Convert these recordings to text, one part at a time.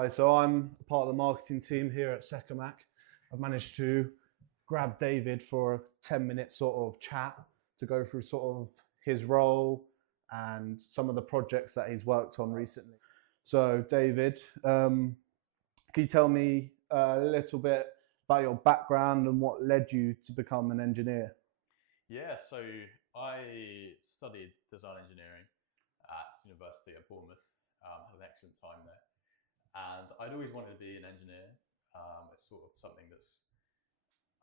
Hi, so I'm part of the marketing team here at Secamac. I've managed to grab David for a 10-minute sort of chat to go through sort of his role and some of the projects that he's worked on recently. So David, can you tell me a little bit about your background and what led you to become an engineer? Yeah, so I studied design engineering at University of Bournemouth. Had an excellent time there, and I'd always wanted to be an engineer. It's sort of something that's,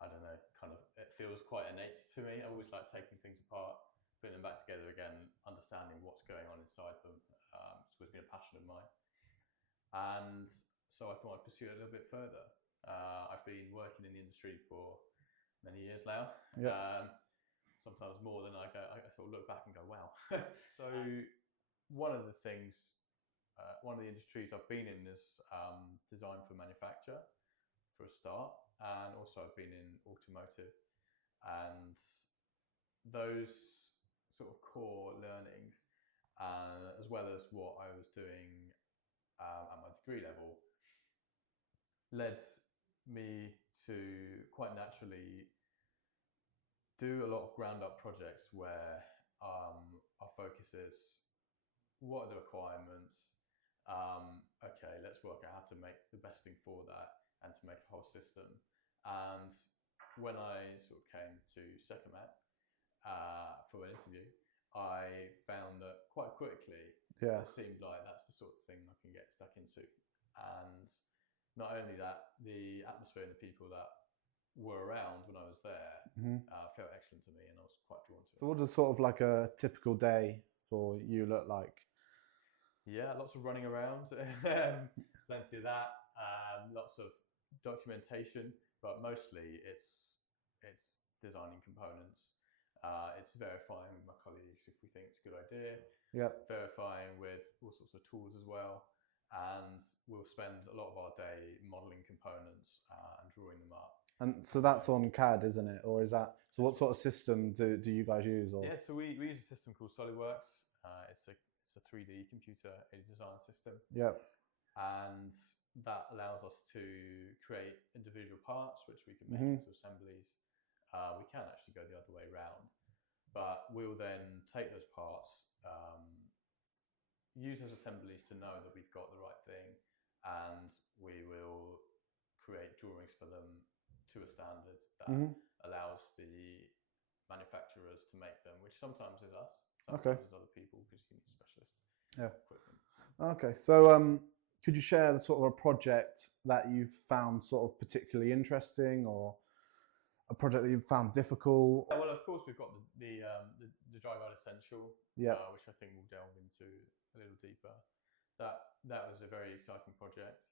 I don't know, kind of, it feels quite innate to me. I always like taking things apart, putting them back together again, understanding what's going on inside them. It's always been a passion of mine, and so I thought I'd pursue it a little bit further. I've been working in the industry for many years now. Yeah. Sometimes more than I sort of look back and go, wow. So one of the things, one of the industries I've been in is design for manufacture for a start, and also I've been in automotive, and those sort of core learnings, as well as what I was doing at my degree level, led me to quite naturally do a lot of ground up projects where our focus is what are the requirements. Okay, let's work out how to make the best thing for that and to make a whole system. And when I sort of came to Secamac for an interview, I found that quite quickly it seemed like that's the sort of thing I can get stuck into. And not only that, the atmosphere and the people that were around when I was there felt excellent to me, and I was quite drawn to it. So what does sort of like a typical day for you look like? Yeah, lots of running around, plenty of that, lots of documentation, but mostly it's designing components. It's verifying with my colleagues if we think it's a good idea. Yeah. Verifying with all sorts of tools as well, and we'll spend a lot of our day modeling components and drawing them up. And so that's on CAD, isn't it? Or is that, so what sort of system do you guys use? Or? Yeah, so we use a system called SolidWorks. It's a 3D computer aided design system. Yeah. And that allows us to create individual parts, which we can make into assemblies. We can actually go the other way around, but we'll then take those parts, use those assemblies to know that we've got the right thing, and we will create drawings for them to a standard that allows the manufacturers to make them, which sometimes is us, sometimes is other people, because you need specialist equipment. Okay, so could you share the sort of a project that you've found sort of particularly interesting, or a project that you've found difficult? Yeah, well, of course, we've got the DryGuide Essential, which I think we'll delve into a little deeper. That was a very exciting project,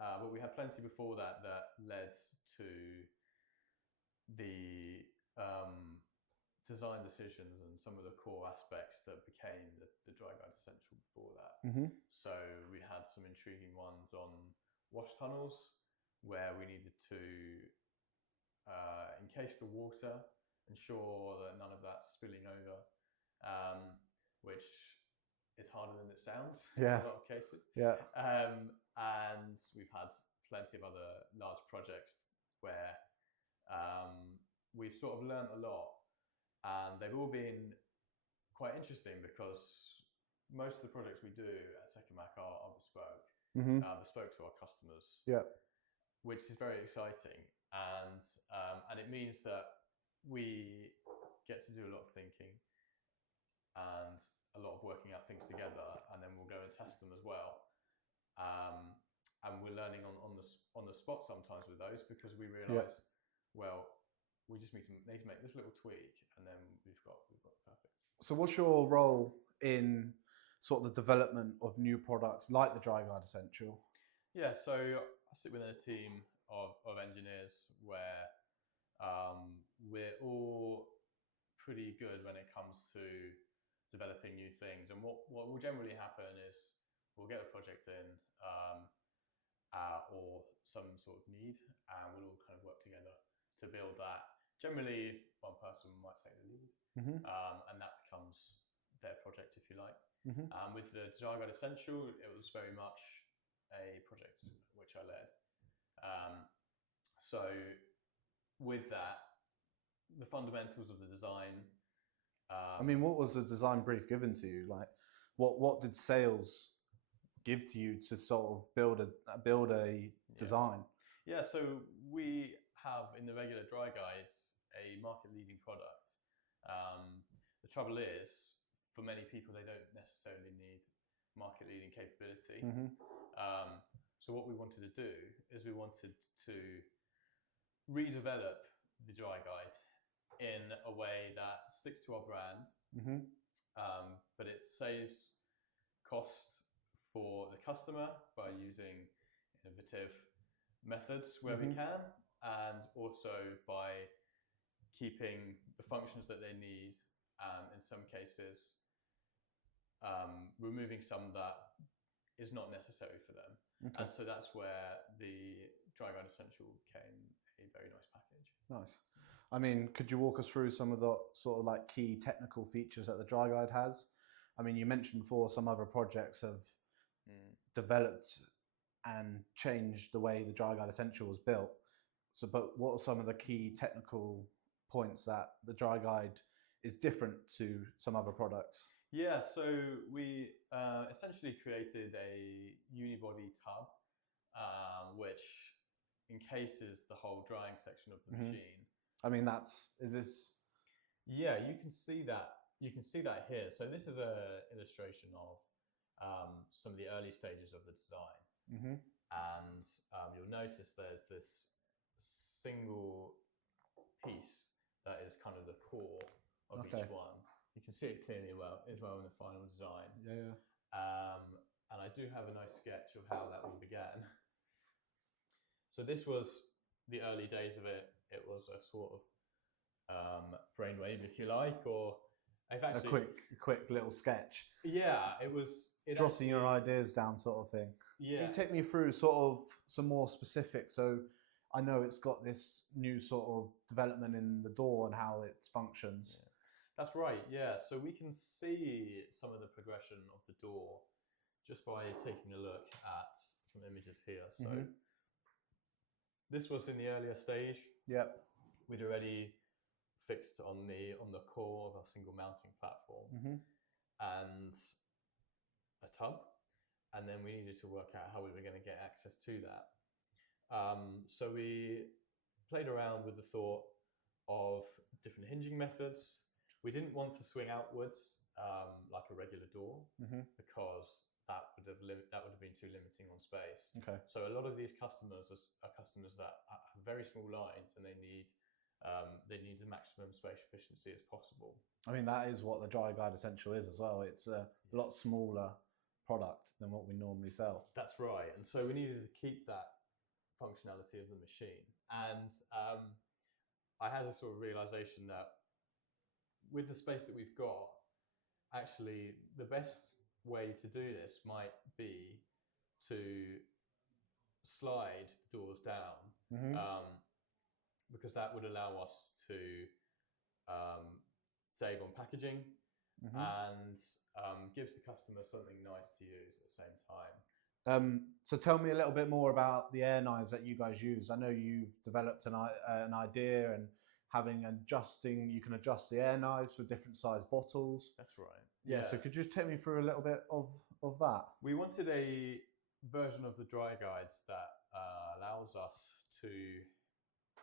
but we had plenty before that led to the design decisions and some of the core aspects that became the DryGuide Essential before that. So we had some intriguing ones on wash tunnels, where we needed to encase the water, ensure that none of that's spilling over, which is harder than it sounds in a lot of cases. Yeah. And we've had plenty of other large projects where we've sort of learned a lot, and they've all been quite interesting because most of the projects we do at Secamac are bespoke, bespoke to our customers, which is very exciting. And it means that we get to do a lot of thinking and a lot of working out things together, and then we'll go and test them as well. And we're learning on the spot sometimes with those, because we realise, well, we just need to make this little tweak, and then we've got perfect. So what's your role in sort of the development of new products like the DryGuide Essential? Yeah, so I sit within a team of engineers where we're all pretty good when it comes to developing new things. And what will generally happen is we'll get a project in or some sort of need, and we'll all kind of work together to build that. Generally, one person might take the lead, and that becomes their project, if you like. With the DryGuide Essential, it was very much a project which I led. So with that, the fundamentals of the design. I mean, what was the design brief given to you? Like, what did sales give to you to sort of build a design? Yeah, so we have in the regular DryGuides a market-leading product. The trouble is, for many people, they don't necessarily need market-leading capability. So what we wanted to do is we wanted to redevelop the DryGuide in a way that sticks to our brand, but it saves cost for the customer by using innovative methods where we can, and also by keeping the functions that they need, and in some cases removing some that is not necessary for them. And so that's where the DryGuide Essential became a very nice package. Nice. I mean, could you walk us through some of the sort of like key technical features that the DryGuide has? I mean, you mentioned before some other projects have developed and changed the way the DryGuide Essential was built. So, but what are some of the key technical points that the DryGuide is different to some other products? Yeah, so we essentially created a unibody tub, which encases the whole drying section of the machine. I mean, is this? Yeah, you can see that. You can see that here. So this is an illustration of some of the early stages of the design. And you'll notice there's this single piece that is kind of the core of each one. You can see it clearly as well in the final design. And I do have a nice sketch of how that all began. So this was the early days of it. It was a sort of brainwave, if you like, or A quick little sketch. Yeah, it was jotting your ideas down, sort of thing. Yeah. Can you take me through sort of some more specifics? So I know it's got this new sort of development in the door and how it functions. Yeah. That's right, yeah. So we can see some of the progression of the door just by taking a look at some images here. So this was in the earlier stage. Yep. We'd already fixed on the core of our single mounting platform and a tub, and then we needed to work out how we were going to get access to that. So we played around with the thought of different hinging methods. We didn't want to swing outwards like a regular door because that would have been too limiting on space. So a lot of these customers are customers that have very small lines, and they need the maximum space efficiency as possible. I mean, that is what the DryGuide Essential is as well. It's a lot smaller product than what we normally sell. That's right. And so we needed to keep that functionality of the machine. And I had a sort of realization that with the space that we've got, actually the best way to do this might be to slide the doors down, because that would allow us to save on packaging and gives the customer something nice to use at the same time. So tell me a little bit more about the air knives that you guys use. I know you've developed an idea and you can adjust the air knives for different size bottles. That's right. Yeah. So could you just take me through a little bit of that? We wanted a version of the DryGuides that allows us to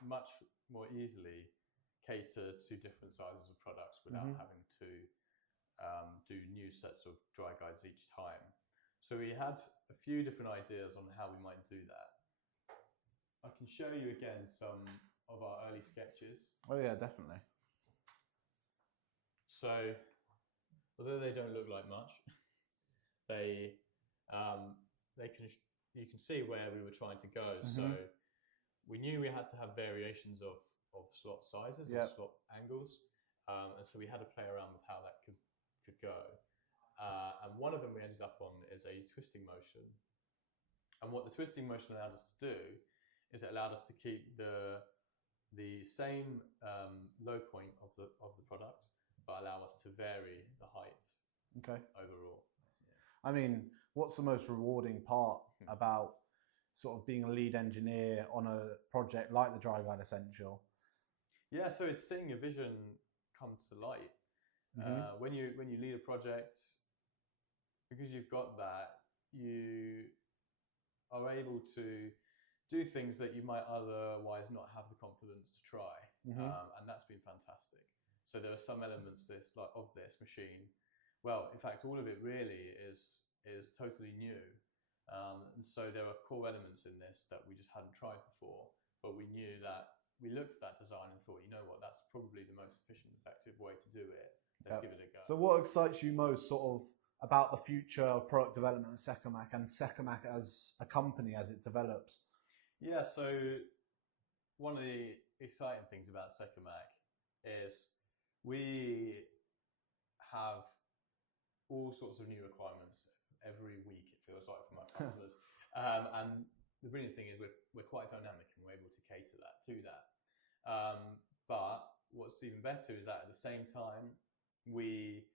much more easily cater to different sizes of products without having to do new sets of DryGuides each time. So we had a few different ideas on how we might do that. I can show you again some of our early sketches. Oh yeah, definitely. So although they don't look like much, you can see where we were trying to go. So we knew we had to have variations of slot sizes or slot angles, and so we had to play around with how that could go. And one of them we ended up on is a twisting motion. And what the twisting motion allowed us to do is it allowed us to keep the same low point of the product, but allow us to vary the height overall. I mean, what's the most rewarding part about sort of being a lead engineer on a project like the DryGuide Essential? Yeah, so it's seeing your vision come to light. When you lead a project, because you've got that, you are able to do things that you might otherwise not have the confidence to try, and that's been fantastic. So there are some elements of this machine. Well, in fact, all of it really is totally new, and so there are core elements in this that we just hadn't tried before. But we knew that we looked at that design and thought, you know what, that's probably the most efficient, effective way to do it. Let's give it a go. So what excites you most sort of about the future of product development at Secamac and Secamac as a company as it develops? Yeah, so one of the exciting things about Secamac is we have all sorts of new requirements every week, it feels like, from our customers. And the brilliant thing is we're quite dynamic and we're able to cater to that. But what's even better is that at the same time, we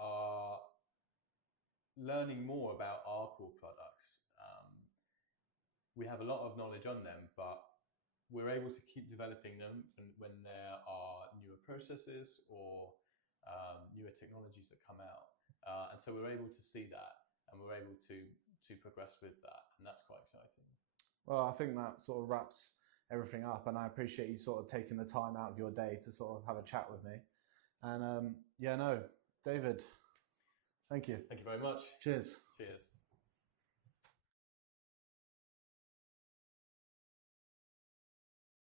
are learning more about our core products. We have a lot of knowledge on them, but we're able to keep developing them when there are newer processes or newer technologies that come out. And so we're able to see that, and we're able to progress with that, and that's quite exciting. Well, I think that sort of wraps everything up, and I appreciate you sort of taking the time out of your day to sort of have a chat with me. And David, thank you. Thank you very much. Cheers. Cheers.